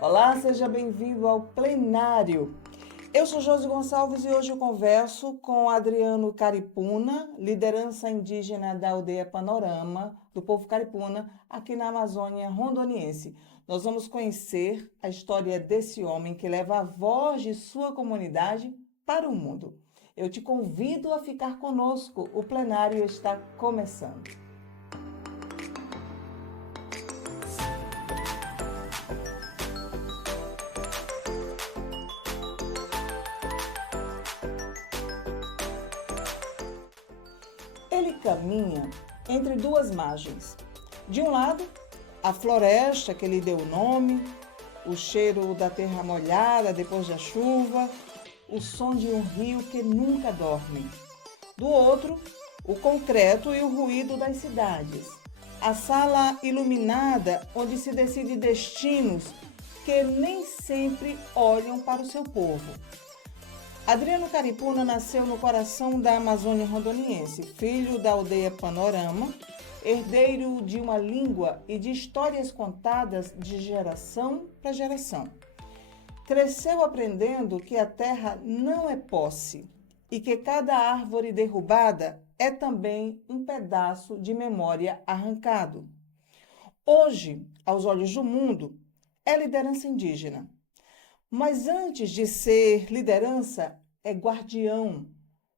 Olá, seja bem-vindo ao plenário. Eu sou Josi Gonçalves e hoje eu converso com Adriano Caripuna, liderança indígena da aldeia Panorama, do povo Caripuna, aqui na Amazônia rondoniense. Nós vamos conhecer a história desse homem que leva a voz de sua comunidade para o mundo. Eu te convido a ficar conosco, o plenário está começando. Ele caminha entre duas margens. De um lado, a floresta que lhe deu o nome, o cheiro da terra molhada depois da chuva, o som de um rio que nunca dorme. Do outro, o concreto e o ruído das cidades. A sala iluminada onde se decide destinos que nem sempre olham para o seu povo. Adriano Caripuna nasceu no coração da Amazônia rondoniense, filho da aldeia Panorama, herdeiro de uma língua e de histórias contadas de geração para geração. Cresceu aprendendo que a terra não é posse e que cada árvore derrubada é também um pedaço de memória arrancado. Hoje, aos olhos do mundo, é liderança indígena. Mas antes de ser liderança, é guardião.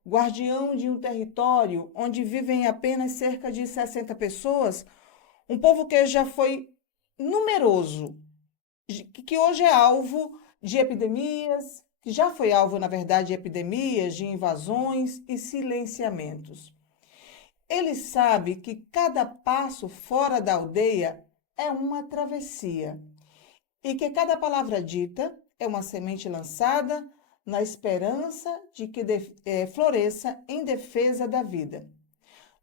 Guardião de um território onde vivem apenas cerca de 60 pessoas, um povo que já foi numeroso, que hoje é alvo de epidemias, que já foi alvo, na verdade, de epidemias, de invasões e silenciamentos. Ele sabe que cada passo fora da aldeia é uma travessia e que cada palavra dita é uma semente lançada na esperança de que floresça em defesa da vida.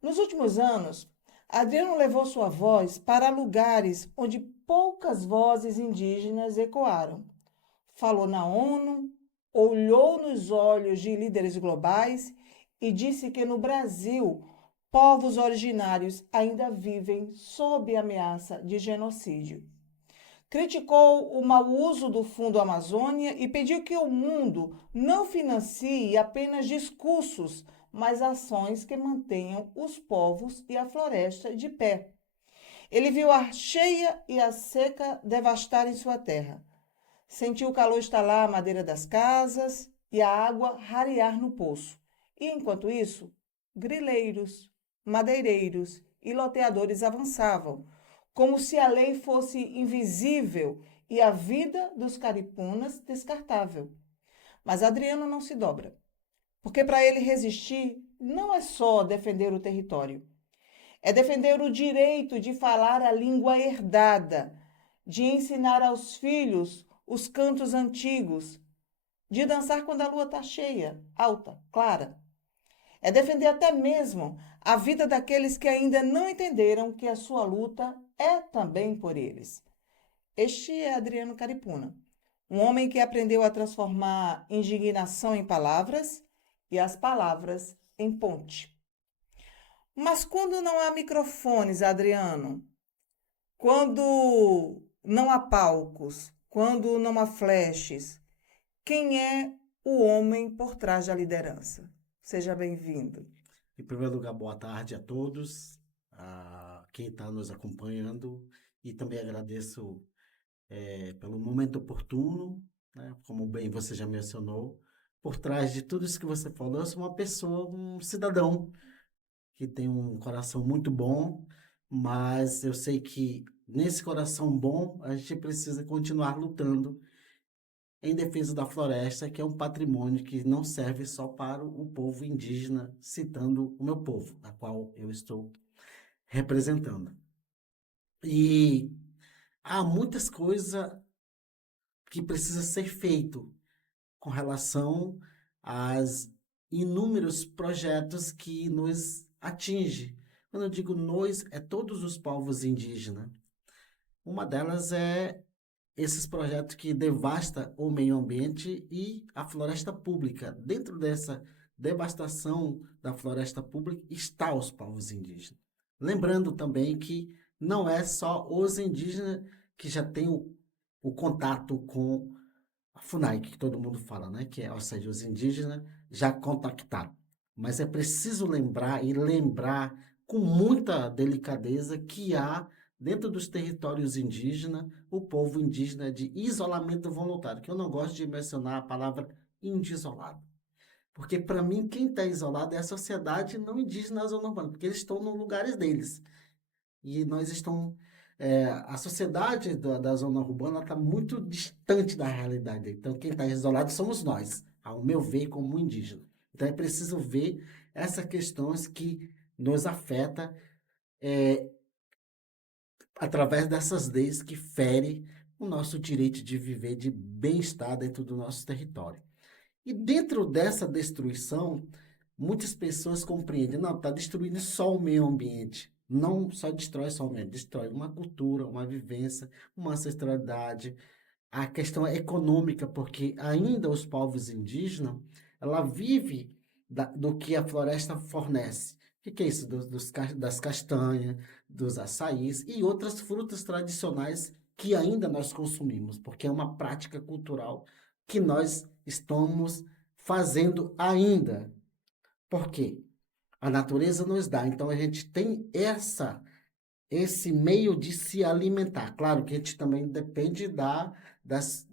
Nos últimos anos, Adriano levou sua voz para lugares onde poucas vozes indígenas ecoaram. Falou na ONU, olhou nos olhos de líderes globais e disse que no Brasil, povos originários ainda vivem sob ameaça de genocídio. Criticou o mau uso do Fundo Amazônia e pediu que o mundo não financie apenas discursos, mas ações que mantenham os povos e a floresta de pé. Ele viu a cheia e a seca devastarem sua terra. Sentiu o calor estalar a madeira das casas e a água rarear no poço. E, enquanto isso, grileiros, madeireiros e loteadores avançavam, como se a lei fosse invisível e a vida dos caripunas descartável. Mas Adriano não se dobra, porque para ele resistir não é só defender o território, é defender o direito de falar a língua herdada, de ensinar aos filhos os cantos antigos, de dançar quando a lua está cheia, alta, clara. É defender até mesmo a vida daqueles que ainda não entenderam que a sua luta é também por eles. Este é Adriano Caripuna, um homem que aprendeu a transformar indignação em palavras e as palavras em ponte. Mas quando não há microfones, Adriano, quando não há palcos, quando não há flashes, quem é o homem por trás da liderança? Seja bem-vindo. Em primeiro lugar, boa tarde a todos, a quem está nos acompanhando, e também agradeço pelo momento oportuno, né, como bem você já mencionou. Por trás de tudo isso que você falou, eu sou uma pessoa, um cidadão que tem um coração muito bom, mas eu sei que nesse coração bom a gente precisa continuar lutando em defesa da floresta, que é um patrimônio que não serve só para o povo indígena, citando o meu povo, a qual eu estou representando. E há muitas coisas que precisa ser feito com relação aos inúmeros projetos que nos atinge. Quando eu digo nós, é todos os povos indígenas. Uma delas é esses projetos que devastam o meio ambiente e a floresta pública. Dentro dessa devastação da floresta pública está os povos indígenas. Lembrando também que não é só os indígenas que já têm o contato com a FUNAI, que todo mundo fala, né? Que é, ou seja, os indígenas já contactaram. Mas é preciso lembrar e lembrar com muita delicadeza que há, dentro dos territórios indígenas, o povo indígena de isolamento voluntário, que eu não gosto de mencionar a palavra índio isolado. Porque, para mim, quem está isolado é a sociedade não indígena da zona urbana, porque eles estão nos lugares deles. E nós estamos. A sociedade da zona urbana está muito distante da realidade. Então, quem está isolado somos nós, ao meu ver, como indígena. Então, é preciso ver essas questões que nos afetam através dessas leis que ferem o nosso direito de viver de bem-estar dentro do nosso território. E dentro dessa destruição, muitas pessoas compreendem, não, está destruindo só o meio ambiente. Não só destrói só o meio, destrói uma cultura, uma vivência, uma ancestralidade, a questão econômica, porque ainda os povos indígenas, ela vive do que a floresta fornece. O que é isso? Das castanhas, dos açaís e outras frutas tradicionais que ainda nós consumimos, porque é uma prática cultural que nós estamos fazendo ainda. Por quê? A natureza nos dá, então a gente tem esse meio de se alimentar. Claro que a gente também depende das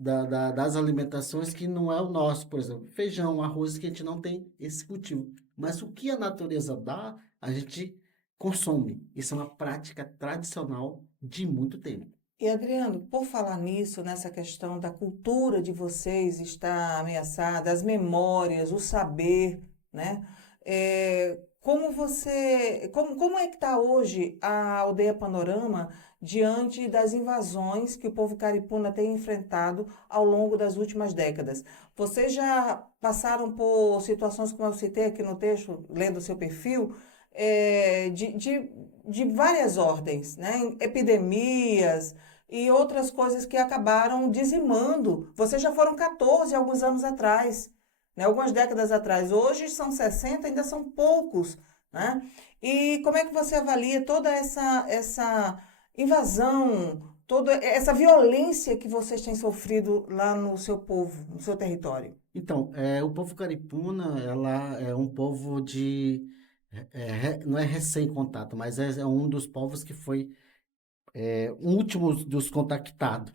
alimentações que não é o nosso, por exemplo, feijão, arroz, que a gente não tem esse cultivo. Mas o que a natureza dá, a gente consome. Isso é uma prática tradicional de muito tempo. E Adriano, por falar nisso, nessa questão da cultura de vocês estar ameaçada, as memórias, o saber, né? Como é que está hoje a Aldeia Panorama diante das invasões que o povo caripuna tem enfrentado ao longo das últimas décadas? Vocês já passaram por situações, como eu citei aqui no texto, lendo o seu perfil, de várias ordens, né? Epidemias e outras coisas que acabaram dizimando. Vocês já foram 14 alguns anos atrás, né? Algumas décadas atrás. Hoje são 60, ainda são poucos, né? E como é que você avalia toda essa invasão, toda essa violência que vocês têm sofrido lá no seu povo, no seu território? Então, o povo caripuna, ela é um povo não é recém-contato, mas é um dos povos que foi o último dos contactados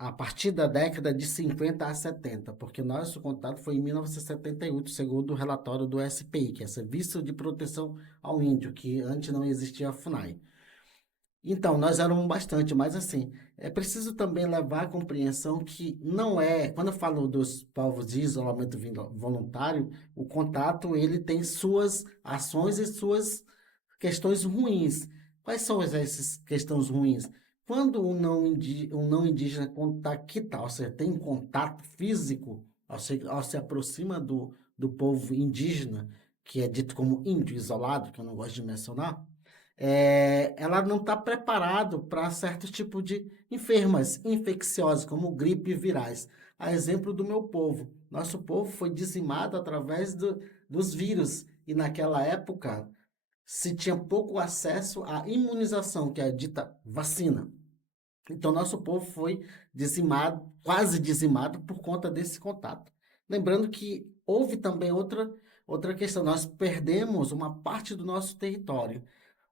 a partir da década de 50 a 70, porque nosso contato foi em 1978, segundo o relatório do SPI, que é Serviço de Proteção ao Índio, que antes não existia a FUNAI. Então, nós éramos bastante, mas assim, é preciso também levar à compreensão que não é, quando eu falo dos povos de isolamento voluntário, o contato, ele tem suas ações e suas questões ruins. Quais são essas questões ruins? Quando um não indígena contacta, ou seja, tem contato físico, ao se aproxima do povo indígena, que é dito como índio isolado, que eu não gosto de mencionar, ela não está preparado para certos tipos de enfermas infecciosas, como gripe e virais. A exemplo do meu povo. Nosso povo foi dizimado através dos vírus, e naquela época se tinha pouco acesso à imunização, que é a dita vacina. Então, nosso povo foi dizimado, quase dizimado, por conta desse contato. Lembrando que houve também outra questão, nós perdemos uma parte do nosso território.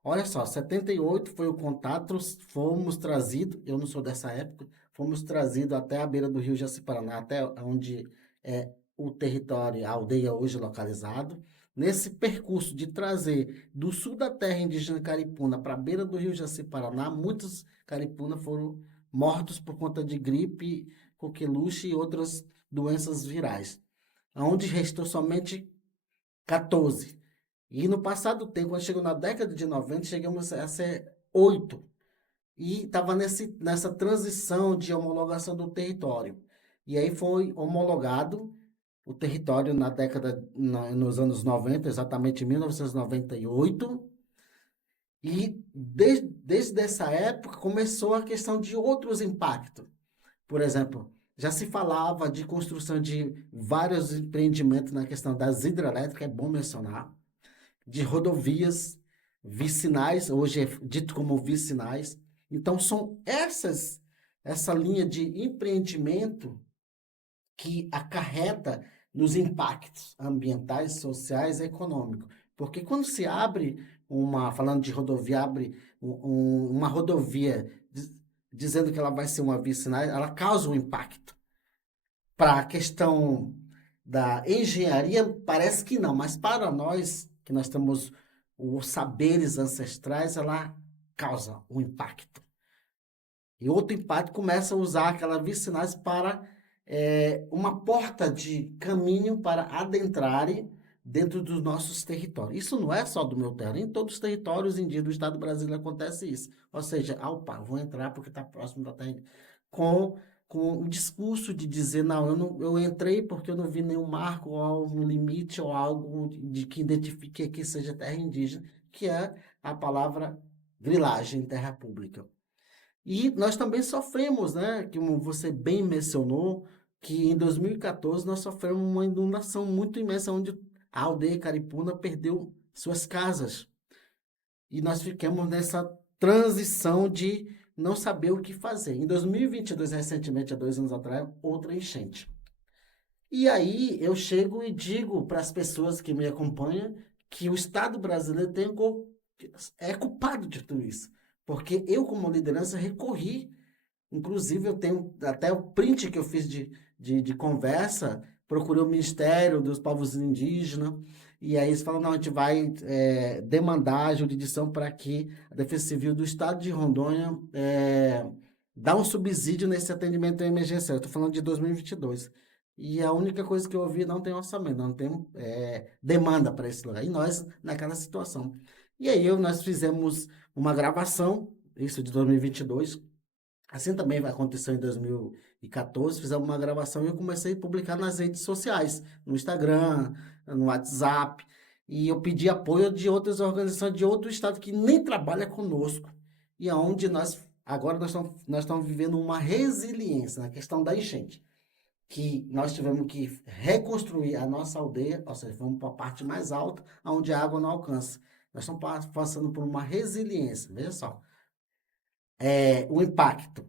Olha só, 78 foi o contato, fomos trazidos, eu não sou dessa época, fomos trazidos até a beira do rio Jaci-Paraná, até onde é o território, a aldeia hoje localizado. Nesse percurso de trazer do sul da terra indígena caripuna para a beira do rio Jaci-Paraná, muitos caripuna foram mortos por conta de gripe, coqueluche e outras doenças virais, onde restou somente 14. E no passado do tempo, quando chegou na década de 90, chegamos a ser 8. E estava nessa transição de homologação do território. E aí foi homologado o território nos anos 90, exatamente em 1998. E desde essa época começou a questão de outros impactos. Por exemplo, já se falava de construção de vários empreendimentos na questão das hidrelétricas, é bom mencionar, de rodovias vicinais, hoje é dito como vicinais, Então, são essa linha de empreendimento que acarreta nos impactos ambientais, sociais e econômicos. Porque quando se abre falando de rodovia, abre uma rodovia dizendo que ela vai ser uma vicinal, ela causa um impacto. Para a questão da engenharia, parece que não, mas para nós, que nós temos os saberes ancestrais, ela causa um impacto. E outro impacto começa a usar aquelas vicinais para uma porta de caminho para adentrarem dentro dos nossos territórios. Isso não é só do meu território, em todos os territórios indígenas do Estado brasileiro acontece isso. Ou seja, opa, vou entrar porque está próximo da terra indígena. Com o discurso de dizer, não, eu entrei porque eu não vi nenhum marco ou algum limite ou algo que identifique que seja terra indígena, que é a palavra grilagem, terra pública. E nós também sofremos, né, como você bem mencionou, que em 2014 nós sofremos uma inundação muito imensa, onde a aldeia Caripuna perdeu suas casas. E nós ficamos nessa transição de não saber o que fazer. Em 2022, recentemente, há 2 anos atrás, outra enchente. E aí eu chego e digo para as pessoas que me acompanham que o Estado brasileiro é culpado de tudo isso. Porque eu, como liderança, recorri. Inclusive, eu tenho até o print que eu fiz de conversa, procurei o Ministério dos Povos Indígenas, e aí eles falam, não, a gente vai demandar a jurisdição para que a Defesa Civil do Estado de Rondônia dá um subsídio nesse atendimento emergencial. Eu estou falando de 2022. E a única coisa que eu ouvi, não tem orçamento, não tem demanda para esse lugar. E nós, naquela situação. E aí nós fizemos uma gravação, isso de 2022, assim também vai acontecer em 2014, fizemos uma gravação e eu comecei a publicar nas redes sociais, no Instagram, no WhatsApp, e eu pedi apoio de outras organizações de outro estado que nem trabalha conosco, e aonde agora nós estamos vivendo uma resiliência na questão da enchente, que nós tivemos que reconstruir a nossa aldeia, ou seja, vamos para a parte mais alta, onde a água não alcança. Nós estamos passando por uma resiliência, veja só. O impacto.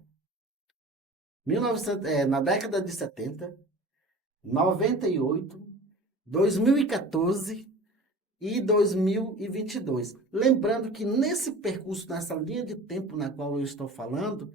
Na década de 70, 98, 2014 e 2022. Lembrando que nesse percurso, nessa linha de tempo na qual eu estou falando,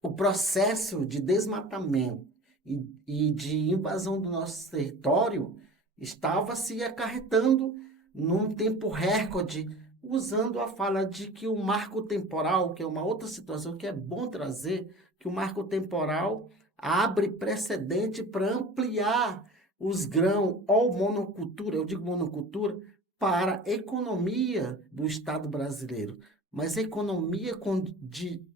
o processo de desmatamento e de invasão do nosso território estava se acarretando num tempo recorde, usando a fala de que o marco temporal, que é uma outra situação que é bom trazer, que o marco temporal abre precedente para ampliar os grãos ou monocultura, eu digo monocultura, para a economia do Estado brasileiro, mas a economia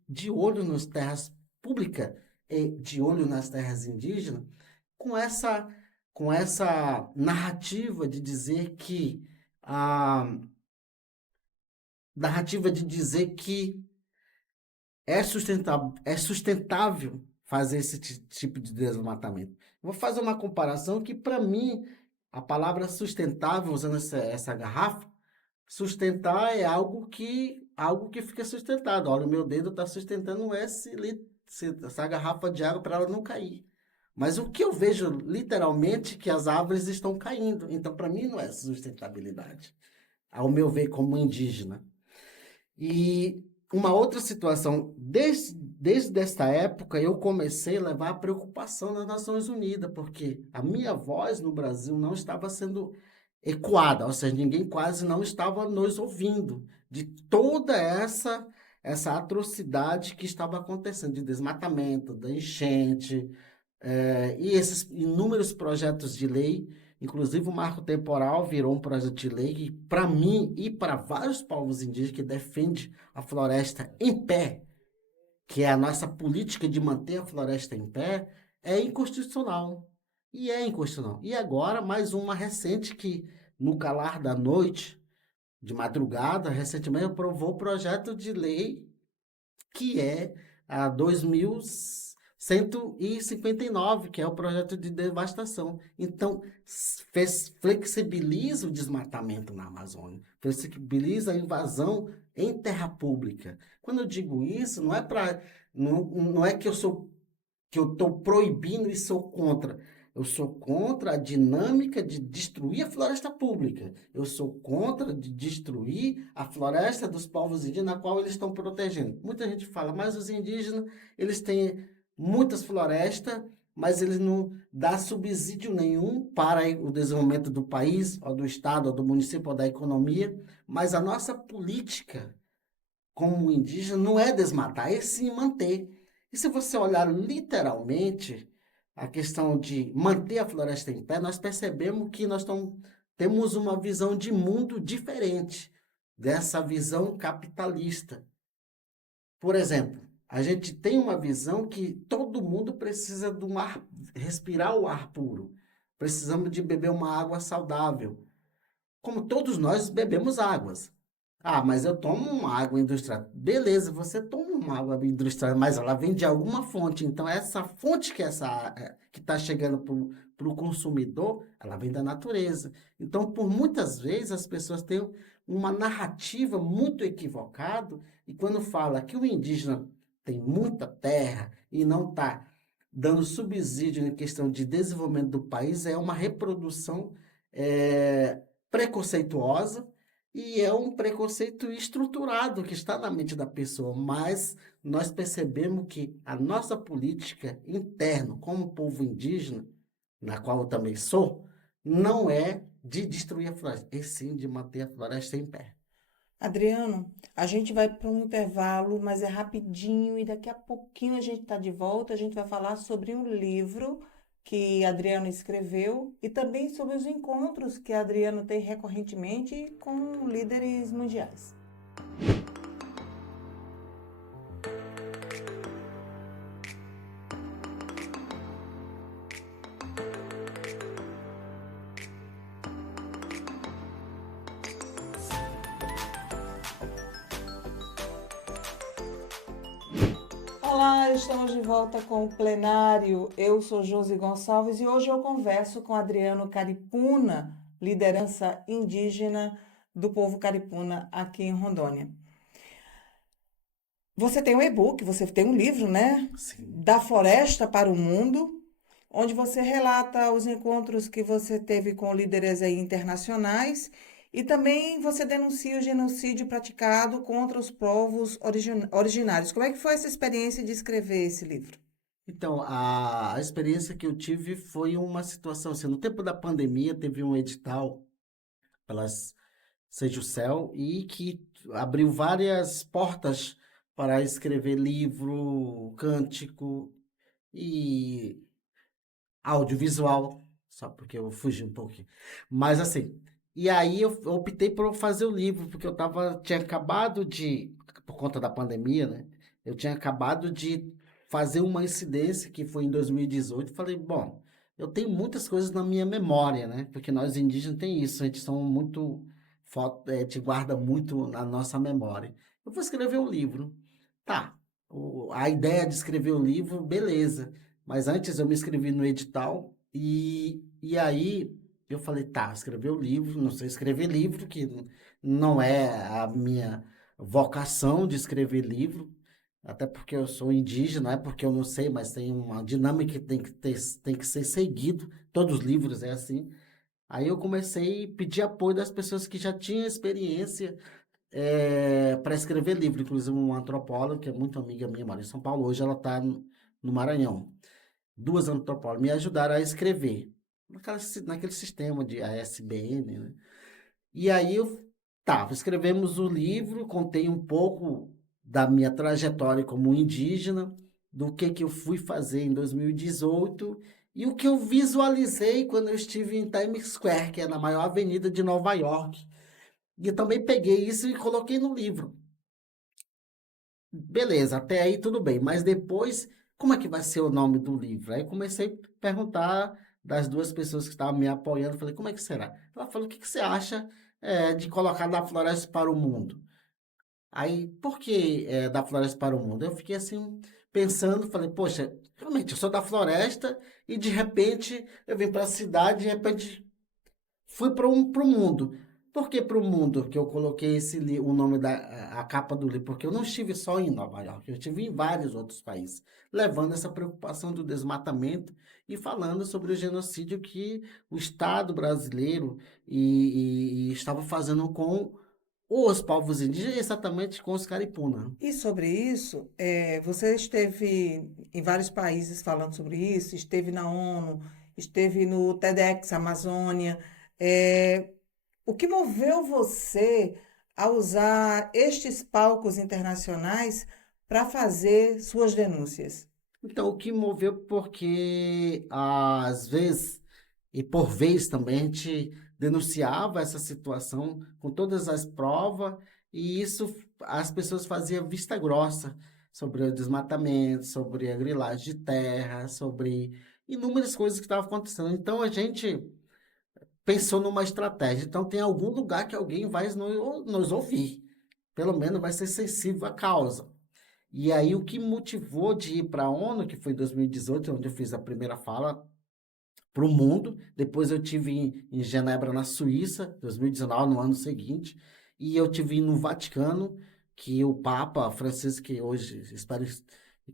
de olho nas terras públicas e de olho nas terras indígenas, com essa narrativa de dizer que é sustentável fazer esse tipo de desmatamento. Vou fazer uma comparação que, para mim, a palavra sustentável, usando essa garrafa, sustentar é algo que fica sustentado. Olha, o meu dedo está sustentando essa garrafa de água para ela não cair. Mas o que eu vejo, literalmente, que as árvores estão caindo. Então, para mim, não é sustentabilidade, ao meu ver, como indígena. E uma outra situação, desde esta época, eu comecei a levar a preocupação nas Nações Unidas, porque a minha voz no Brasil não estava sendo ecoada, ou seja, ninguém quase não estava nos ouvindo de toda essa atrocidade que estava acontecendo, de desmatamento, da enchente, e esses inúmeros projetos de lei. Inclusive, o marco temporal virou um projeto de lei que, para mim e para vários povos indígenas que defendem a floresta em pé, que é a nossa política de manter a floresta em pé, é inconstitucional. E é inconstitucional. E agora, mais uma recente que, no calar da noite, de madrugada, recentemente aprovou o projeto de lei que é a 2159, que é o projeto de devastação. Então, flexibiliza o desmatamento na Amazônia, flexibiliza a invasão em terra pública. Quando eu digo isso, não é que eu estou proibindo e sou contra. Eu sou contra a dinâmica de destruir a floresta pública. Eu sou contra de destruir a floresta dos povos indígenas, na qual eles estão protegendo. Muita gente fala, mas os indígenas, eles têm muitas florestas, mas eles não dão subsídio nenhum para o desenvolvimento do país, ou do estado, ou do município, ou da economia. Mas a nossa política como indígena não é desmatar, é sim manter. E se você olhar literalmente a questão de manter a floresta em pé, nós percebemos que temos uma visão de mundo diferente dessa visão capitalista. Por exemplo, a gente tem uma visão que todo mundo precisa de respirar o ar puro. Precisamos de beber uma água saudável. Como todos nós bebemos águas. Ah, mas eu tomo uma água industrial. Beleza, você toma uma água industrial, mas ela vem de alguma fonte. Então, essa fonte que está chegando para o consumidor, ela vem da natureza. Então, por muitas vezes, as pessoas têm uma narrativa muito equivocada, e quando fala que o indígena tem muita terra e não está dando subsídio em questão de desenvolvimento do país, é uma reprodução preconceituosa, e é um preconceito estruturado que está na mente da pessoa, mas nós percebemos que a nossa política interna, como povo indígena, na qual eu também sou, não é de destruir a floresta, é sim de manter a floresta em pé. Adriano, a gente vai para um intervalo, mas é rapidinho e daqui a pouquinho a gente está de volta. A gente vai falar sobre um livro que Adriano escreveu e também sobre os encontros que Adriano tem recorrentemente com líderes mundiais. Olá, estamos de volta com o plenário. Eu sou Josi Gonçalves e hoje eu converso com Adriano Caripuna, liderança indígena do povo caripuna aqui em Rondônia. Você tem um e-book, você tem um livro, né? Sim. Da Floresta para o Mundo, onde você relata os encontros que você teve com líderes aí internacionais e também você denuncia o genocídio praticado contra os povos originários. Como é que foi essa experiência de escrever esse livro? Então, a experiência que eu tive foi uma situação assim, no tempo da pandemia teve um edital pelas Seja o Céu e que abriu várias portas para escrever livro, cântico e audiovisual, só porque eu fugi um pouquinho. Mas assim, e aí eu optei por fazer o livro, porque tinha acabado por conta da pandemia, né? Eu tinha acabado de fazer uma incidência que foi em 2018. Falei, bom, eu tenho muitas coisas na minha memória, né? Porque nós indígenas tem isso, a gente são muito, a gente guarda muito na nossa memória. Eu vou escrever um livro. Tá, a ideia de escrever o livro, beleza. Mas antes eu me inscrevi no edital e aí eu falei, tá, escrever o livro, não sei escrever livro, que não é a minha vocação de escrever livro, até porque eu sou indígena, não é porque eu não sei, mas tem uma dinâmica que tem que ser seguido, todos os livros é assim. Aí eu comecei a pedir apoio das pessoas que já tinham experiência para escrever livro, inclusive uma antropóloga, que é muito amiga minha, mora em São Paulo, hoje ela está no Maranhão. Duas antropólogas me ajudaram a escrever naquele sistema de ASBN, né? E aí escrevemos o livro, contei um pouco da minha trajetória como indígena, do que eu fui fazer em 2018 e o que eu visualizei quando eu estive em Times Square, que é na maior avenida de Nova York. E eu também peguei isso e coloquei no livro. Beleza, até aí tudo bem, mas depois, como é que vai ser o nome do livro? Aí comecei a perguntar das duas pessoas que estavam me apoiando, falei, como é que será? Ela falou, o que você acha de colocar Da Floresta para o Mundo? Aí, por que Da Floresta para o Mundo? Eu fiquei assim, pensando, falei, poxa, realmente, eu sou da floresta e de repente eu vim para a cidade, de repente fui para o mundo. Por que para o mundo que eu coloquei o nome a capa do livro? Porque eu não estive só em Nova York, eu estive em vários outros países, levando essa preocupação do desmatamento e falando sobre o genocídio que o Estado brasileiro e estava fazendo com os povos indígenas, exatamente com os caripuna. E sobre isso, você esteve em vários países falando sobre isso, esteve na ONU, esteve no TEDx Amazônia. É, o que moveu você a usar estes palcos internacionais para fazer suas denúncias? Então, o que moveu, porque às vezes, e por vez também, a gente denunciava essa situação com todas as provas, e isso as pessoas faziam vista grossa sobre o desmatamento, sobre a grilagem de terra, sobre inúmeras coisas que estavam acontecendo. Então, a gente pensou numa estratégia. Então, tem algum lugar que alguém vai nos ouvir, pelo menos vai ser sensível à causa. E aí, o que motivou de ir para a ONU, que foi em 2018, onde eu fiz a primeira fala para o mundo. Depois eu tive em Genebra, na Suíça, 2019, no ano seguinte. E eu tive no Vaticano, que o Papa Francisco, que hoje espero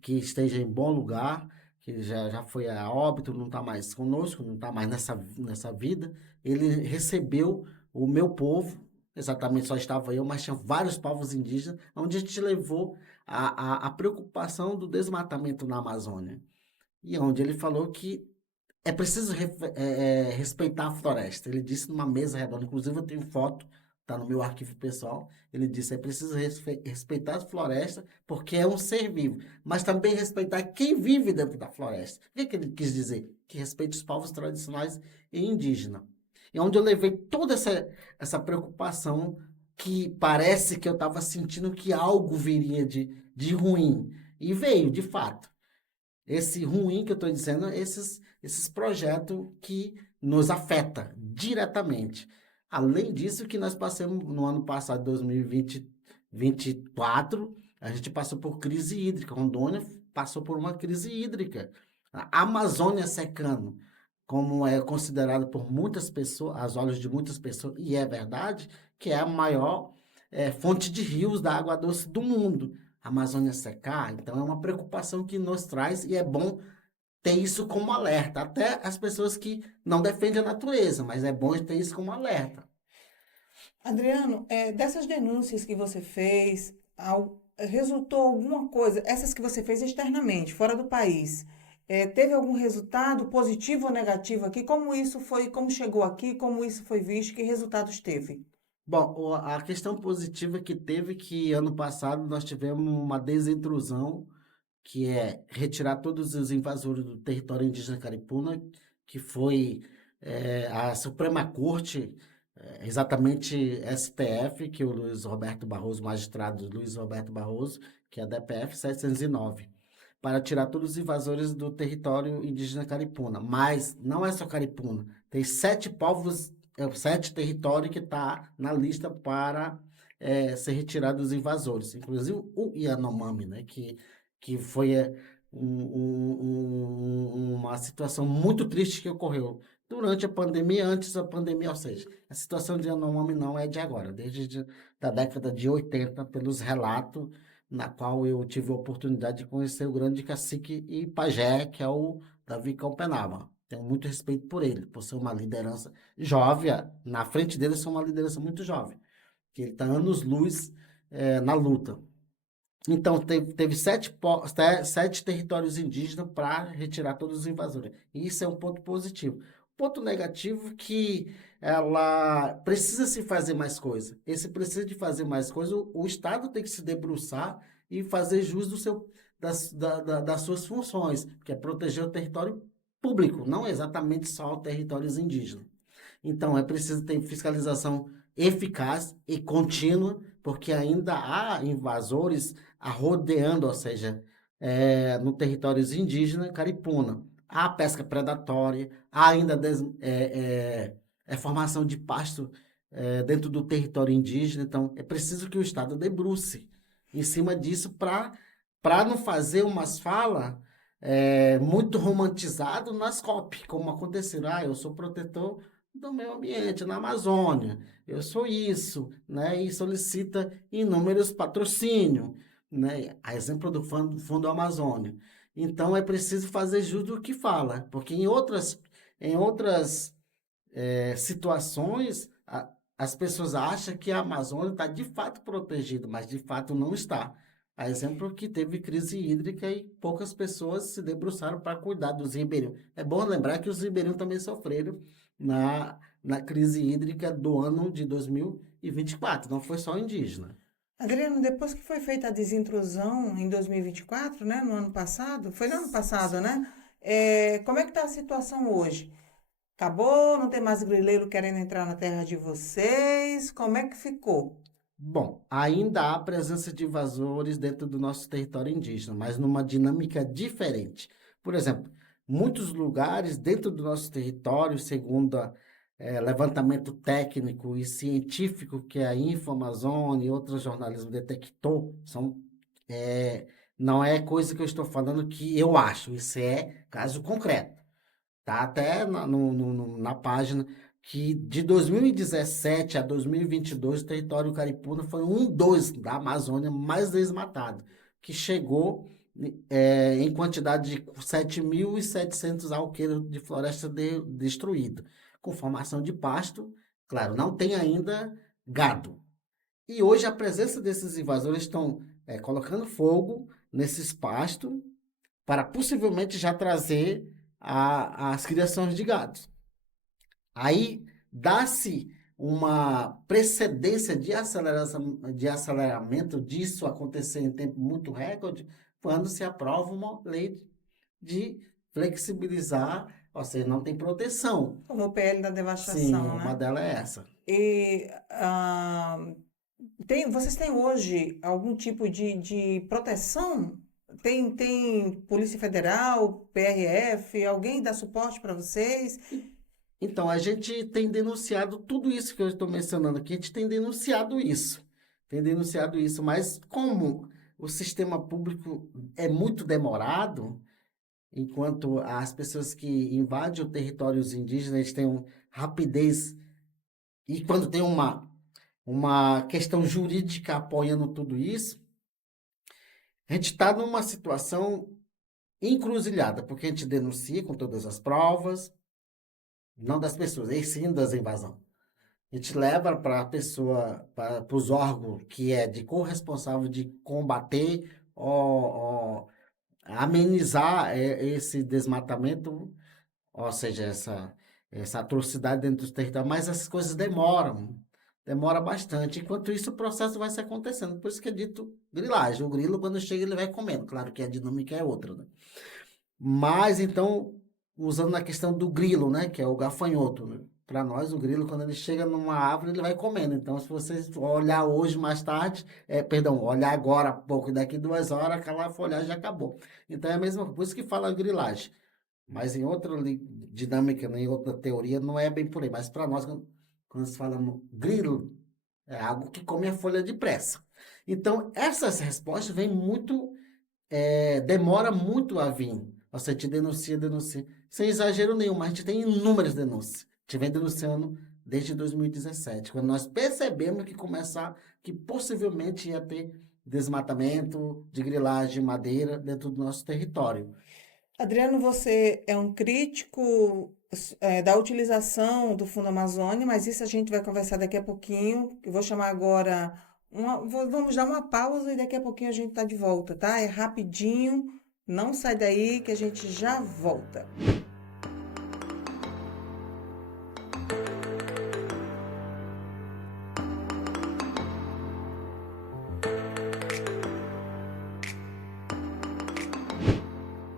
que esteja em bom lugar, que já foi a óbito, não está mais conosco, não está mais nessa vida. Ele recebeu o meu povo, exatamente só estava eu, mas tinha vários povos indígenas, onde a gente levou a preocupação do desmatamento na Amazônia. E onde ele falou que é preciso respeitar a floresta. Ele disse numa mesa redonda, inclusive eu tenho foto, está no meu arquivo pessoal. Ele disse: é preciso respeitar a floresta, porque é um ser vivo, mas também respeitar quem vive dentro da floresta. O que ele quis dizer? Que respeite os povos tradicionais e indígenas. E onde eu levei toda essa preocupação, que parece que eu estava sentindo que algo viria de ruim. E veio, de fato. Esse ruim que eu estou dizendo, esses projetos que nos afetam diretamente. Além disso, que nós passamos no ano passado, 2024, a gente passou por crise hídrica. Rondônia passou por uma crise hídrica. A Amazônia secando, como é considerado por muitas pessoas, aos olhos de muitas pessoas, e é verdade, que é a maior fonte de rios da água doce do mundo. A Amazônia secar, então é uma preocupação que nos traz e é bom ter isso como alerta. Até as pessoas que não defendem a natureza, mas é bom ter isso como alerta. Adriano, dessas denúncias que você fez, resultou alguma coisa, essas que você fez externamente, fora do país, teve algum resultado positivo ou negativo aqui? Como isso foi, como chegou aqui, como isso foi visto, que resultados teve? Bom, a questão positiva que teve que ano passado nós tivemos uma desintrusão, que é retirar todos os invasores do território indígena caripuna, que foi a Suprema Corte, exatamente STF, que o Luiz Roberto Barroso, magistrado Luiz Roberto Barroso, que é a DPF 709, para tirar todos os invasores do território indígena caripuna. Mas não é só caripuna, tem 7 povos, 7 territórios que está na lista para ser retirado dos invasores, inclusive o Yanomami, né, que foi uma situação muito triste que ocorreu durante a pandemia, antes da pandemia, ou seja, a situação de Yanomami não é de agora, da década de 80, pelos relatos na qual eu tive a oportunidade de conhecer o grande cacique e pajé, que é o Davi Calpenaba. Tenho muito respeito por ele, por ser uma liderança jovem, na frente dele ser uma liderança muito jovem, que ele está anos-luz na luta. Então, teve 7 territórios indígenas para retirar todos os invasores. E isso é um ponto positivo. Ponto negativo que ela precisa se fazer mais coisa. Esse precisa de fazer mais coisa, o Estado tem que se debruçar e fazer jus das suas funções, que é proteger o território público, não exatamente só os territórios indígenas. Então, é preciso ter fiscalização eficaz e contínua, porque ainda há invasores rodeando, ou seja, no territórios indígenas, caripuna. Há pesca predatória, há ainda formação de pasto dentro do território indígena. Então, é preciso que o Estado debruce em cima disso para não fazer umas falas muito romantizado nas COP, como aconteceu. Eu sou protetor do meio ambiente na Amazônia. Eu sou isso, né? E solicita inúmeros patrocínios, né? A exemplo do Fundo Amazônia. Então é preciso fazer jus do que fala, porque em outras situações, as pessoas acham que a Amazônia está de fato protegida, mas de fato não está. A exemplo que teve crise hídrica e poucas pessoas se debruçaram para cuidar dos ribeirinhos. É bom lembrar que os ribeirinhos também sofreram na crise hídrica do ano de 2024, não foi só indígena. Adriano, depois que foi feita a desintrusão em 2024, né, no ano passado, foi no ano passado, né? Como é que está a situação hoje? Acabou? Não tem mais grileiro querendo entrar na terra de vocês? Como é que ficou? Bom, ainda há presença de invasores dentro do nosso território indígena, mas numa dinâmica diferente. Por exemplo, muitos lugares dentro do nosso território, segundo levantamento técnico e científico que a InfoAmazônia e outros jornalismo detectou, é, não é coisa que eu estou falando que eu acho, isso é caso concreto. Tá até na página que de 2017 a 2022 o território caripuna foi um dos da Amazônia mais desmatado, que chegou em quantidade de 7.700 alqueires de floresta destruído, com formação de pasto, claro, não tem ainda gado. E hoje a presença desses invasores estão colocando fogo nesses pastos para possivelmente já trazer as criações de gados. Aí dá-se uma precedência de aceleramento disso acontecer em tempo muito recorde quando se aprova uma lei de flexibilizar, ou seja, não tem proteção. Como o PL da Sim, devastação, uma né? delas é essa. E vocês têm hoje algum tipo de proteção? Tem Polícia Federal, PRF, alguém dá suporte para vocês? Então, a gente tem denunciado tudo isso que eu estou mencionando aqui, a gente tem denunciado isso, mas como o sistema público é muito demorado, enquanto as pessoas que invadem os territórios indígenas, eles têm rapidez, e quando tem uma questão jurídica apoiando tudo isso, a gente está numa situação encruzilhada, porque a gente denuncia com todas as provas, não das pessoas, e sim das invasões. A gente leva para a pessoa, para os órgãos que é de corresponsável de combater ou amenizar esse desmatamento, ou seja, essa atrocidade dentro dos territórios, mas essas coisas demora bastante. Enquanto isso, o processo vai se acontecendo. Por isso que é dito grilagem. O grilo, quando chega, ele vai comendo. Claro que a dinâmica é outra, né? Mas, então, usando a questão do grilo, né? Que é o gafanhoto, né? Para nós, o grilo, quando ele chega numa árvore, ele vai comendo. Então, se você olhar hoje, mais tarde, perdão, olhar agora, pouco, e daqui 2 horas, aquela folhagem já acabou. Então, é a mesma coisa, por isso que fala grilagem. Mas em outra dinâmica, né, em outra teoria, não é bem por aí. Mas para nós, quando se fala no grilo, é algo que come a folha depressa. Então, essas respostas vêm muito, demora muito a vir. Você te denuncia. Sem exagero nenhum, mas a gente tem inúmeras denúncias. A gente vem denunciando desde 2017, quando nós percebemos que possivelmente ia ter desmatamento de grilagem de madeira dentro do nosso território. Adriano, você é um crítico da utilização do Fundo Amazônia, mas isso a gente vai conversar daqui a pouquinho. Eu vou chamar agora, vamos dar uma pausa e daqui a pouquinho a gente está de volta, tá? É rapidinho, não sai daí que a gente já volta.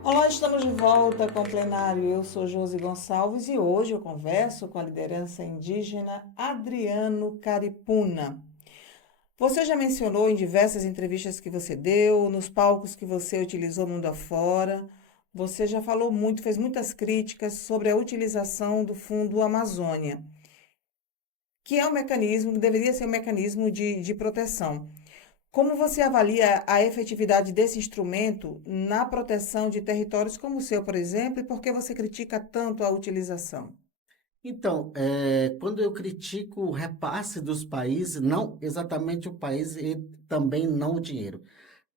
Olá, estamos de volta com o plenário. Eu sou Josi Gonçalves e hoje eu converso com a liderança indígena Adriano Caripuna. Você já mencionou em diversas entrevistas que você deu, nos palcos que você utilizou mundo afora, você já falou muito, fez muitas críticas sobre a utilização do Fundo Amazônia, que é um mecanismo, que deveria ser um mecanismo de proteção. Como você avalia a efetividade desse instrumento na proteção de territórios como o seu, por exemplo, e por que você critica tanto a utilização? Então, quando eu critico o repasse dos países, não exatamente o país e também não o dinheiro.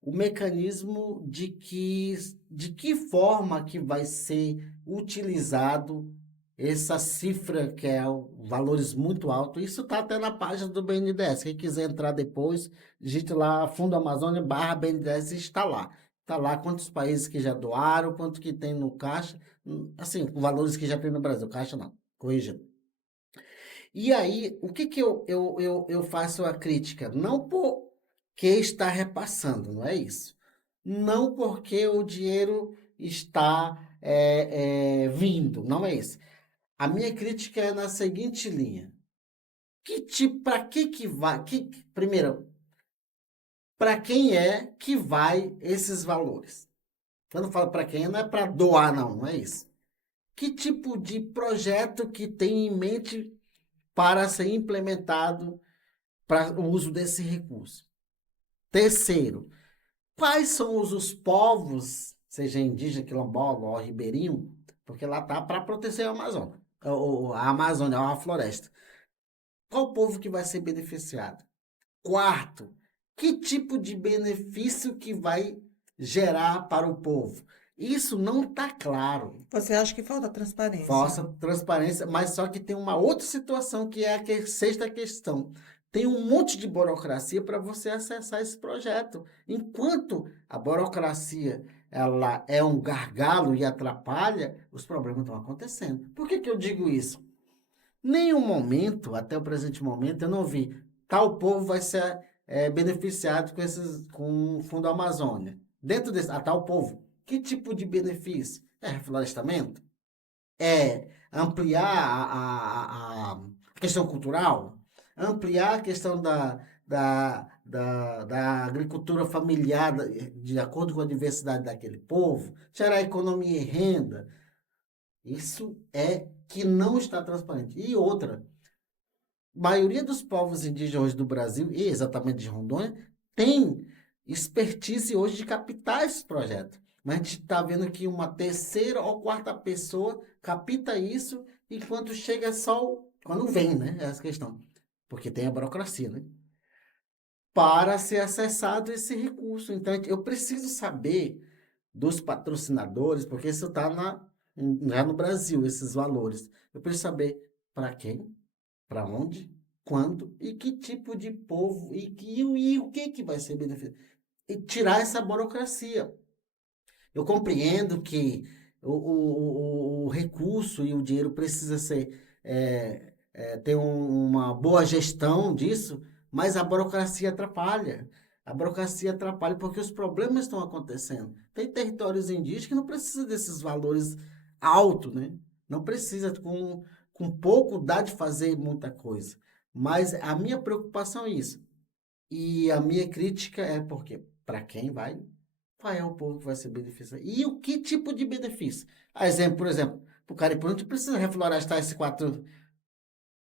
O mecanismo de que forma que vai ser utilizado essa cifra que é valores muito altos. Isso está até na página do BNDES. Quem quiser entrar depois, digite lá Fundo Amazônia barra BNDES e está lá. Está lá quantos países que já doaram, quanto que tem no caixa, assim, valores que já tem no Brasil. Caixa não, corrigindo. E aí, o que que eu faço a crítica? Não porque está repassando, não é isso. Não porque o dinheiro está vindo, não é isso. A minha crítica é na seguinte linha. Para que vai? Primeiro, para quem é que vai esses valores? Quando eu falo para quem, não é para doar, não é isso. Que tipo de projeto que tem em mente para ser implementado para o uso desse recurso? Terceiro, quais são os povos, seja indígena, quilombola ou ribeirinho, porque lá tá para proteger a Amazônia, a Amazônia, a floresta. Qual povo que vai ser beneficiado? Quarto, que tipo de benefício que vai gerar para o povo? Isso não está claro. Você acha que falta transparência? Falsa transparência, mas só que tem uma outra situação que é a sexta questão. Tem um monte de burocracia para você acessar esse projeto. Enquanto a burocracia ela é um gargalo e atrapalha, os problemas estão acontecendo. Por que eu digo isso? Nenhum momento, até o presente momento, eu não vi tal povo vai ser beneficiado com o Fundo Amazônia. Dentro desse, tal povo, que tipo de benefício? É reflorestamento? É ampliar a questão cultural, ampliar a questão da agricultura familiar de acordo com a diversidade daquele povo, gerar economia e renda. Isso é que não está transparente. E outra, a maioria dos povos indígenas hoje do Brasil, e exatamente de Rondônia, tem expertise hoje de captar esse projeto. Mas a gente está vendo que uma terceira ou quarta pessoa capta isso, enquanto chega só quando vem, né? Essa questão. Porque tem a burocracia, né? Para ser acessado esse recurso. Então, eu preciso saber dos patrocinadores, porque isso está já no Brasil, esses valores. Eu preciso saber para quem, para onde, quando e que tipo de povo e o que vai ser beneficiado. E tirar essa burocracia. Eu compreendo que o recurso e o dinheiro precisa ter uma boa gestão disso, mas a burocracia atrapalha. A burocracia atrapalha porque os problemas estão acontecendo. Tem territórios indígenas que não precisam desses valores altos, né? Não precisa, com pouco dá de fazer muita coisa. Mas a minha preocupação é isso. E a minha crítica é porque, para quem vai? Qual é o povo que vai ser beneficiado? E o que tipo de benefício? Por exemplo, para o Caripuna, tu precisa reflorestar esse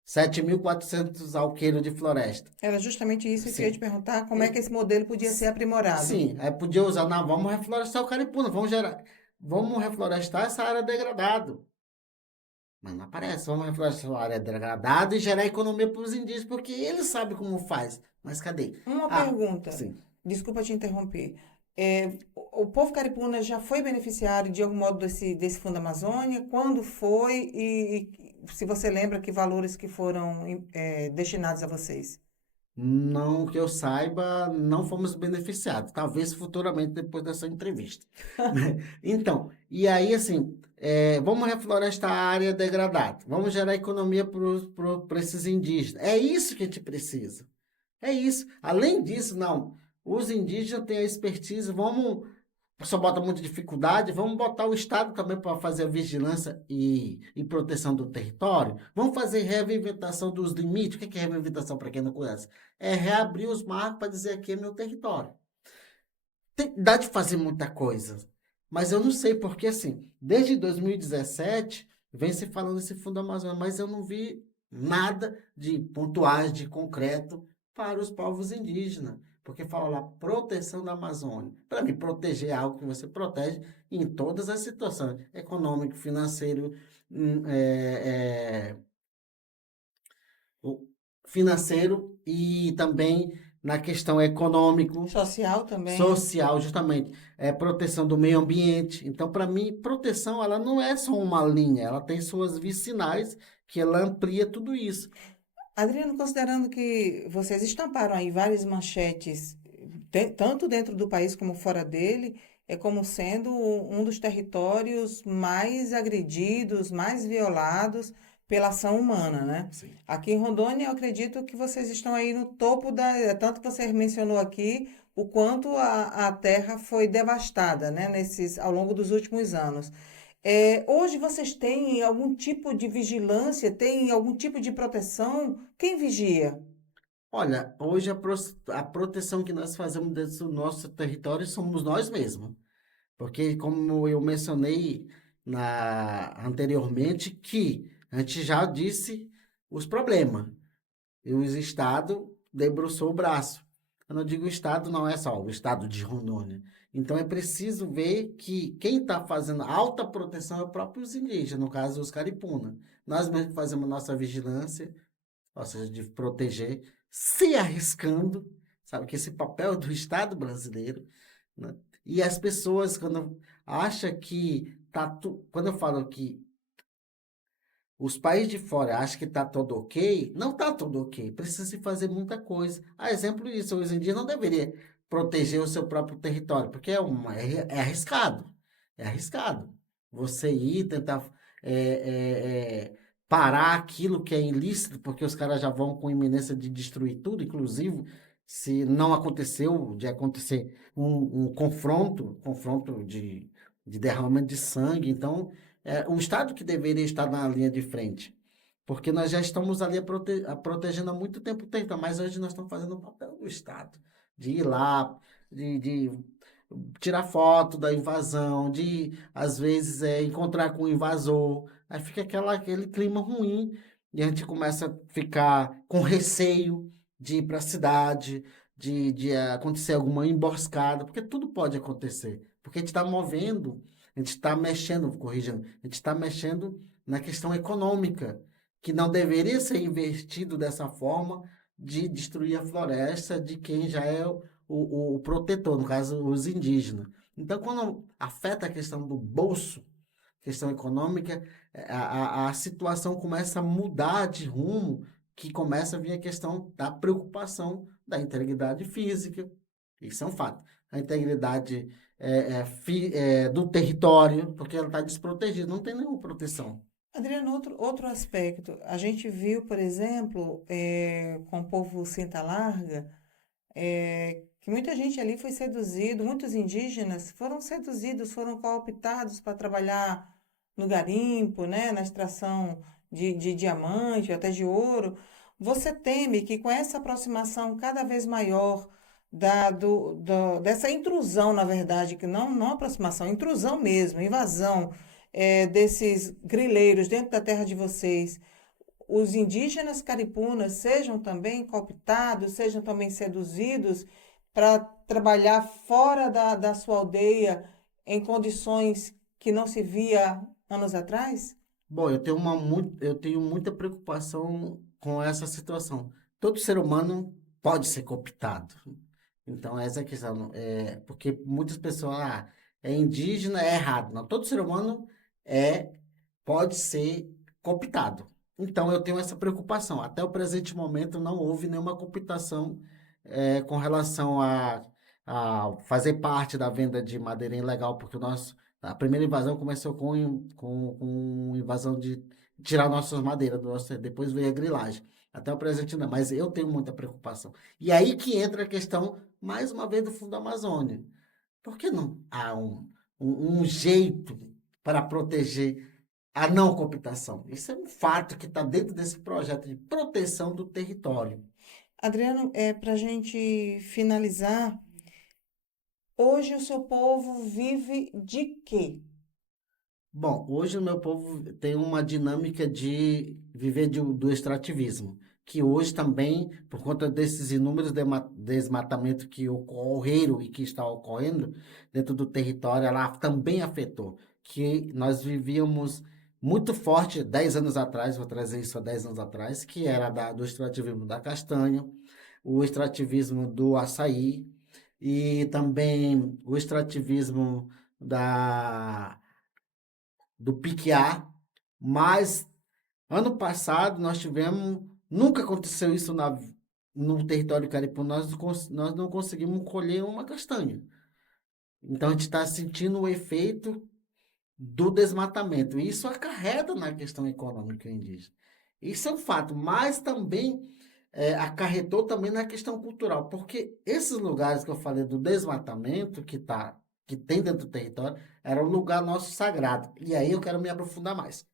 7.400 alqueires de floresta. Era justamente isso que eu Sim. ia te perguntar, como é que esse modelo podia ser aprimorado? Sim, aí podia usar, não, vamos reflorestar o Caripuna, vamos reflorestar essa área degradada. Mas não aparece, vamos reflorestar a área degradada e gerar economia para os indígenas, porque eles sabem como faz. Mas cadê? Uma pergunta, Sim. desculpa te interromper. O povo caripuna já foi beneficiário de algum modo desse Fundo Amazônia? Quando foi? E se você lembra que valores que foram destinados a vocês? Não que eu saiba, não fomos beneficiados. Talvez futuramente, depois dessa entrevista. Né? Então, e aí, assim, vamos reflorestar a área degradada. Vamos gerar economia para esses indígenas. É isso que a gente precisa. É isso. Além disso, não. Os indígenas têm a expertise, só bota muita dificuldade, vamos botar o Estado também para fazer a vigilância e proteção do território. Vamos fazer reaviventação dos limites. O que é reaviventação, para quem não conhece? É reabrir os marcos para dizer aqui é meu território. Dá de fazer muita coisa, mas eu não sei, porque assim, desde 2017, vem se falando desse Fundo Amazônia, mas eu não vi nada de pontuais, de concreto para os povos indígenas. Porque fala lá, proteção da Amazônia. Para mim, proteger é algo que você protege em todas as situações, econômico, financeiro, hum, é, é, o financeiro e também na questão econômico, Social também. social, justamente, proteção do meio ambiente. Então, para mim, proteção, ela não é só uma linha, ela tem suas vicinais que ela amplia tudo isso. Adriano, considerando que vocês estamparam aí várias manchetes, tanto dentro do país como fora dele, é como sendo um dos territórios mais agredidos, mais violados pela ação humana, né? Sim. Aqui em Rondônia, eu acredito que vocês estão aí no topo da. Tanto que você mencionou aqui o quanto a terra foi devastada, né, ao longo dos últimos anos. Hoje vocês têm algum tipo de vigilância, têm algum tipo de proteção? Quem vigia? Olha, hoje a proteção que nós fazemos dentro do nosso território somos nós mesmos. Porque, como eu mencionei anteriormente, que a gente já disse os problemas. E o Estado debruçou o braço. Quando eu digo Estado, não é só o Estado de Rondônia. Então é preciso ver que quem está fazendo alta proteção é o próprio os indígenas, no caso os caripuna. Nós mesmos fazemos nossa vigilância, ou seja, de proteger, se arriscando, sabe, que esse papel do Estado brasileiro, né? E as pessoas, quando acham que quando eu falo que os países de fora acham que está tudo ok, não está tudo ok. Precisa se fazer muita coisa. A exemplo disso, hoje em dia não deveria proteger o seu próprio território, porque é arriscado. É arriscado. Você ir tentar é, parar aquilo que é ilícito, porque os caras já vão com iminência de destruir tudo, inclusive se não aconteceu, de acontecer um confronto de derramamento de sangue. Então, o Estado que deveria estar na linha de frente. Porque nós já estamos ali protegendo há muito tempo o território, mas hoje nós estamos fazendo o papel do Estado, de ir lá, de tirar foto da invasão, de, às vezes, encontrar com o invasor. Aí fica aquele clima ruim e a gente começa a ficar com receio de ir para a cidade, de acontecer alguma emboscada, porque tudo pode acontecer. Porque a gente está movendo, a gente está mexendo, corrigindo, a gente está mexendo na questão econômica, que não deveria ser investido dessa forma de destruir a floresta de quem já é o protetor, no caso, os indígenas. Então, quando afeta a questão do bolso, questão econômica, a situação começa a mudar de rumo, que começa a vir a questão da preocupação da integridade física. Isso é um fato. A integridade do território, porque ela está desprotegida, não tem nenhuma proteção. Adriano, outro aspecto. A gente viu, por exemplo, com o povo Cinta Larga, que muita gente ali foi seduzido, muitos indígenas foram seduzidos, foram cooptados para trabalhar no garimpo, né, na extração de diamante, até de ouro. Você teme que com essa aproximação cada vez maior dessa intrusão, na verdade, que não aproximação, intrusão mesmo, invasão, desses grileiros dentro da terra de vocês, os indígenas caripunas sejam também cooptados, sejam também seduzidos para trabalhar fora da sua aldeia em condições que não se via anos atrás? Bom, eu tenho muita preocupação com essa situação. Todo ser humano pode ser cooptado. Então, essa é a questão. Porque muitas pessoas, é indígena, é errado. Não, todo ser humano é, pode ser cooptado. Então, eu tenho essa preocupação. Até o presente momento, não houve nenhuma cooptação com relação a fazer parte da venda de madeira ilegal, porque a primeira invasão começou com invasão de tirar nossas madeiras, depois veio a grilagem. Até o presente não, mas eu tenho muita preocupação. E aí que entra a questão, mais uma vez, do Fundo Amazônia. Por que não há um jeito para proteger a não cooptação? Isso é um fato que está dentro desse projeto de proteção do território. Adriano, para a gente finalizar, hoje o seu povo vive de quê? Bom, hoje o meu povo tem uma dinâmica de viver do extrativismo, que hoje também, por conta desses inúmeros desmatamentos que ocorreram e que está ocorrendo dentro do território, ela também afetou, que nós vivíamos muito forte 10 anos atrás, vou trazer isso há 10 anos atrás, que era do extrativismo da castanha, o extrativismo do açaí e também o extrativismo do piquiá, mas ano passado nós tivemos, nunca aconteceu isso no território caribe, nós não conseguimos colher uma castanha. Então a gente está sentindo o efeito do desmatamento. Isso acarreta na questão econômica indígena. Isso é um fato, mas também acarretou também na questão cultural, porque esses lugares que eu falei do desmatamento que tem dentro do território, era um lugar nosso sagrado. E aí eu quero me aprofundar mais.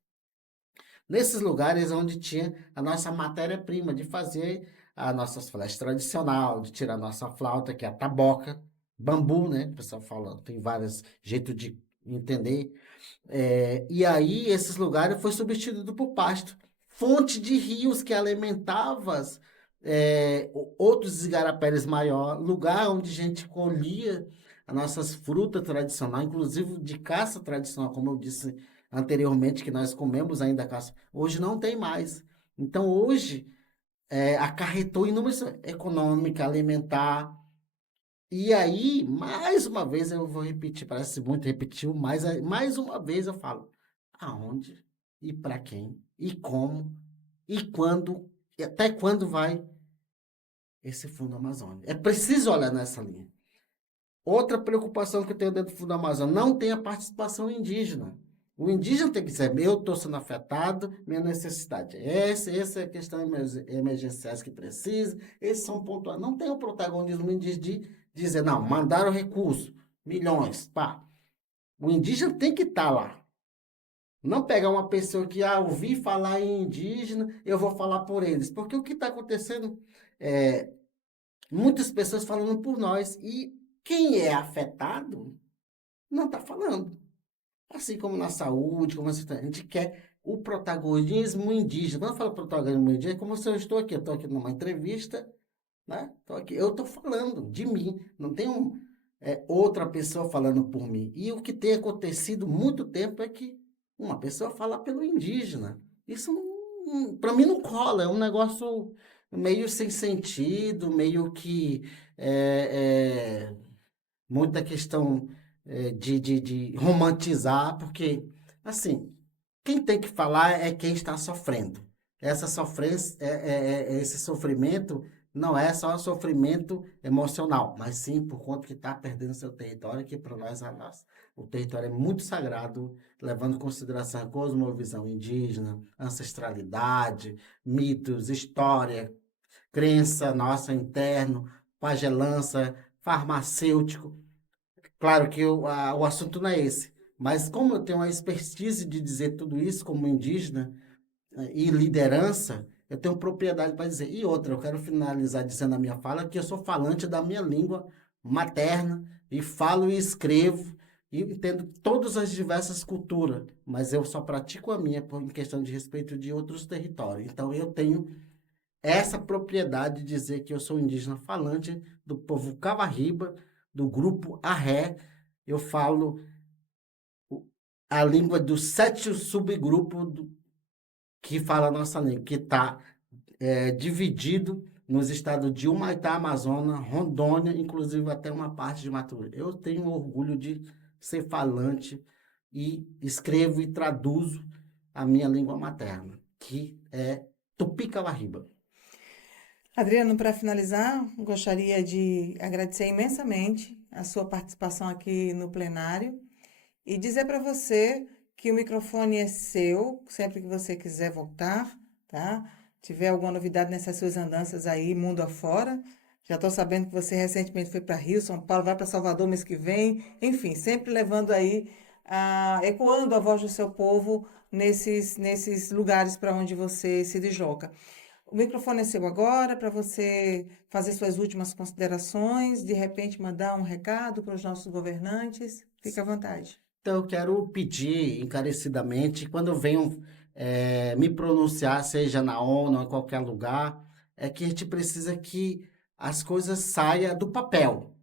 Nesses lugares onde tinha a nossa matéria-prima de fazer as nossas flechas tradicional, de tirar a nossa flauta, que é a taboca, bambu, né? O pessoal fala, tem vários jeitos de entender. E aí, esses lugares foi substituído por pasto. Fonte de rios que alimentavam outros igarapés maior, lugar onde a gente colhia as nossas frutas tradicionais, inclusive de caça tradicional, como eu disse anteriormente, que nós comemos ainda caça. Hoje não tem mais. Então, hoje, acarretou em números econômica, alimentar. E aí, mais uma vez eu vou repetir, parece muito repetiu, mas mais uma vez eu falo, aonde e para quem e como e quando e até quando vai esse Fundo Amazônia? É preciso olhar nessa linha. Outra preocupação que eu tenho dentro do Fundo Amazônia, não tem a participação indígena. O indígena tem que dizer, eu estou sendo afetado, minha necessidade é essa é a questão emergenciais que precisa, esses são pontuais. Não tem o protagonismo indígena de dizer, não, mandaram recurso, milhões, pá. O indígena tem que estar lá. Não pegar uma pessoa que, ouvi falar em indígena, eu vou falar por eles. Porque o que está acontecendo é muitas pessoas falando por nós. E quem é afetado não está falando. Assim como na saúde, como a gente quer o protagonismo indígena. Quando eu falo protagonismo indígena, é como se eu estou aqui numa entrevista, né? Eu estou falando de mim, não tem outra pessoa falando por mim. E o que tem acontecido muito tempo é que uma pessoa fala pelo indígena. Isso, para mim, não cola, é um negócio meio sem sentido, meio que muita questão de romantizar, porque, assim, quem tem que falar é quem está sofrendo. Essa sofrência, esse sofrimento não é só sofrimento emocional, mas sim por conta que está perdendo seu território, que para nós, o território é muito sagrado, levando em consideração a cosmovisão indígena, ancestralidade, mitos, história, crença nossa interno, pagelança, farmacêutico. Claro que o assunto não é esse, mas como eu tenho a expertise de dizer tudo isso como indígena e liderança, eu tenho propriedade para dizer. E outra, eu quero finalizar dizendo a minha fala que eu sou falante da minha língua materna e falo e escrevo e entendo todas as diversas culturas, mas eu só pratico a minha por questão de respeito de outros territórios. Então eu tenho essa propriedade de dizer que eu sou indígena falante do povo Cavarriba, do grupo Arré. Eu falo a língua dos 7 subgrupos que fala a nossa língua, que está dividido nos estados de Humaitá, Amazonas, Rondônia, inclusive até uma parte de Mato Grosso. Eu tenho orgulho de ser falante e escrevo e traduzo a minha língua materna, que é Tupi-Cavarriba. Adriano, para finalizar, gostaria de agradecer imensamente a sua participação aqui no plenário e dizer para você que o microfone é seu, sempre que você quiser voltar, tá? Tiver alguma novidade nessas suas andanças aí, mundo afora. Já estou sabendo que você recentemente foi para Rio, São Paulo, vai para Salvador mês que vem. Enfim, sempre levando aí, ecoando a voz do seu povo nesses lugares para onde você se desloca. O microfone é seu agora para você fazer suas últimas considerações, de repente mandar um recado para os nossos governantes. Fique à vontade. Então, eu quero pedir encarecidamente, quando eu venho me pronunciar, seja na ONU ou em qualquer lugar, é que a gente precisa que as coisas saiam do papel.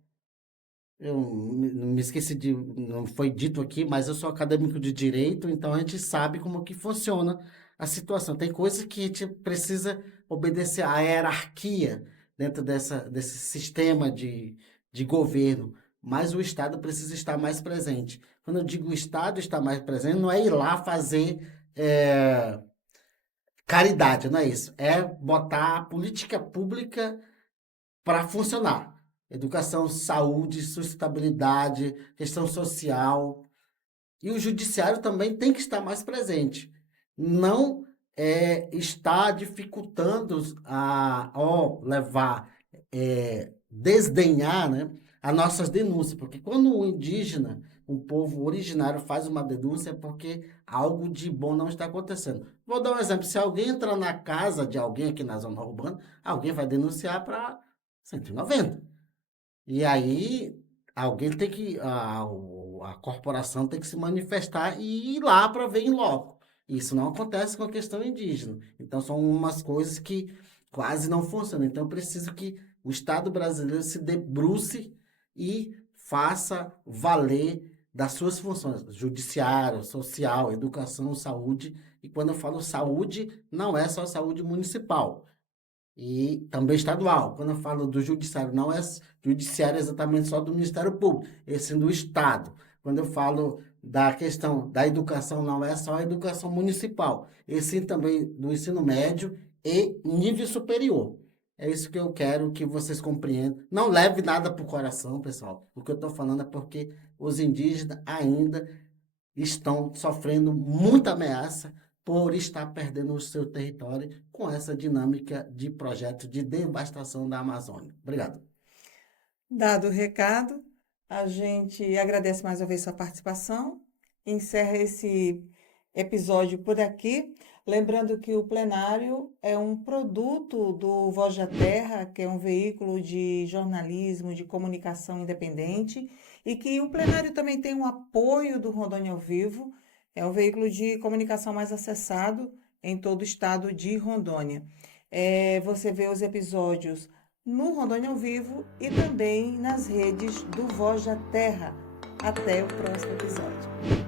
Eu me esqueci de, não foi dito aqui, mas eu sou acadêmico de direito, então a gente sabe como que funciona a situação. Tem coisas que a gente precisa obedecer à hierarquia dentro desse sistema de governo, mas o Estado precisa estar mais presente. Quando eu digo o Estado estar mais presente, não é ir lá fazer caridade, não é isso. É botar a política pública para funcionar. Educação, saúde, sustentabilidade, questão social. E o judiciário também tem que estar mais presente. Não está dificultando levar, desdenhar, né, as nossas denúncias. Porque quando o indígena, um povo originário, faz uma denúncia é porque algo de bom não está acontecendo. Vou dar um exemplo. Se alguém entrar na casa de alguém aqui na zona urbana, alguém vai denunciar para 190. E aí, alguém tem que, a corporação tem que se manifestar e ir lá para ver em loco. Isso não acontece com a questão indígena. Então, são umas coisas que quase não funcionam. Então, eu preciso que o Estado brasileiro se debruce e faça valer das suas funções, judiciário, social, educação, saúde. E quando eu falo saúde, não é só saúde municipal e também estadual. Quando eu falo do judiciário, não é judiciário exatamente só do Ministério Público, é sim do Estado. Quando eu falo da questão da educação, não é só a educação municipal, e sim também do ensino médio e nível superior. É isso que eu quero que vocês compreendam. Não leve nada para o coração, pessoal. O que eu estou falando é porque os indígenas ainda estão sofrendo muita ameaça por estar perdendo o seu território com essa dinâmica de projeto de devastação da Amazônia. Obrigado. Dado o recado, a gente agradece mais uma vez sua participação, encerra esse episódio por aqui. Lembrando que o plenário é um produto do Voz da Terra, que é um veículo de jornalismo, de comunicação independente, e que o plenário também tem um apoio do Rondônia ao Vivo, é um veículo de comunicação mais acessado em todo o estado de Rondônia. Você vê os episódios no Rondônia ao Vivo e também nas redes do Voz da Terra. Até o próximo episódio.